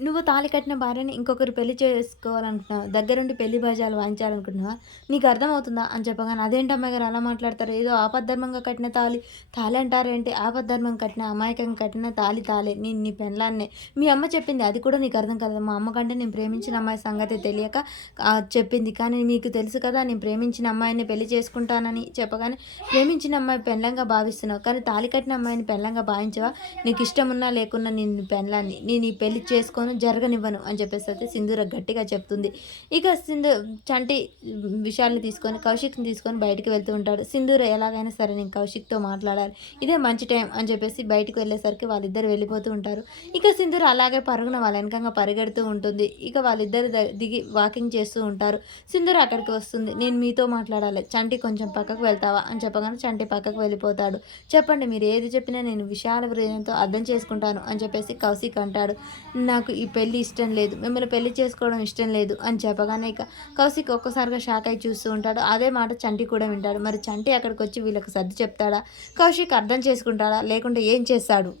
నువ్వు తాళి కట్టిన భార్యని ఇంకొకరు పెళ్ళి చేసుకోవాలనుకుంటున్నావు? దగ్గరుండి పెళ్ళి భజాలు వాయించాలనుకుంటున్నావా? నీకు అర్థమవుతుందా? అని చెప్పగానే అదేంటి అమ్మాయి గారు అలా మాట్లాడతారు? ఏదో ఆపద్ధర్మంగా కట్టిన తాళి తాళి అంటారేంటి ఆపద్ధర్మం కట్టిన అమాయకంగా కట్టిన తాళి తాలే నేను నీ పెళ్ళాన్నే. మీ అమ్మ చెప్పింది. అది కూడా నీకు అర్థం కదా మా అమ్మ కంటే నేను ప్రేమించిన అమ్మాయి సంగతి తెలియక చెప్పింది. కానీ నీకు తెలుసు కదా నేను ప్రేమించిన అమ్మాయిని పెళ్ళి చేసుకుంటానని చెప్పగానే ప్రేమించిన అమ్మాయి పెళ్ళంగా భావిస్తున్నావు. కానీ తాళి కట్టిన అమ్మాయిని పెళ్ళంగా భావించవా? నీకు ఇష్టం ఉన్నా లేకున్నా నేను పెళ్ళాన్ని. నేను ఈ పెళ్ళి చేసుకొని జరగనివ్వను అని చెప్పేసి అయితే సింధూర గట్టిగా చెప్తుంది. ఇక సింధు చంటి విషయాల్ని తీసుకొని కౌశిక్ని తీసుకొని బయటికి వెళ్తూ ఉంటాడు. సింధూర ఎలాగైనా సరే నేను కౌశిక్తో మాట్లాడాలి. ఇదే మంచి టైం అని చెప్పేసి బయటికి వెళ్ళేసరికి వాళ్ళిద్దరు వెళ్ళిపోతూ ఉంటారు. ఇక సింధూర అలాగే పరుగున వాళ్ళ వెనకంగా పరిగెడుతూ ఉంటుంది. ఇక వాళ్ళిద్దరు దిగి వాకింగ్ చేస్తూ ఉంటారు. సింధూర అక్కడికి వస్తుంది. నేను మీతో మాట్లాడాలి. చంటి కొంచెం పక్కకు వెళ్తావా అని చెప్పగానే చంటి పక్కకు వెళ్ళిపోతాడు. చెప్పండి మీరు ఏది చెప్పినా నేను విశాల హృదయంతో అర్థం చేసుకుంటాను అని చెప్పేసి కౌశిక్ అంటాడు. నాకు ఈ పెళ్ళి ఇష్టం లేదు. మిమ్మల్ని పెళ్ళి చేసుకోవడం ఇష్టం లేదు అని చెప్పగానే ఇక కౌశిక్ ఒక్కసారిగా షాక్ అయి చూస్తూ ఉంటాడు. అదే మాట చంటి కూడా వింటాడు. మరి చంటి అక్కడికి వచ్చి వీళ్ళకి సర్ది చెప్తాడా? కౌశిక్ అర్థం చేసుకుంటాడా? లేకుంటే ఏం చేస్తాడు?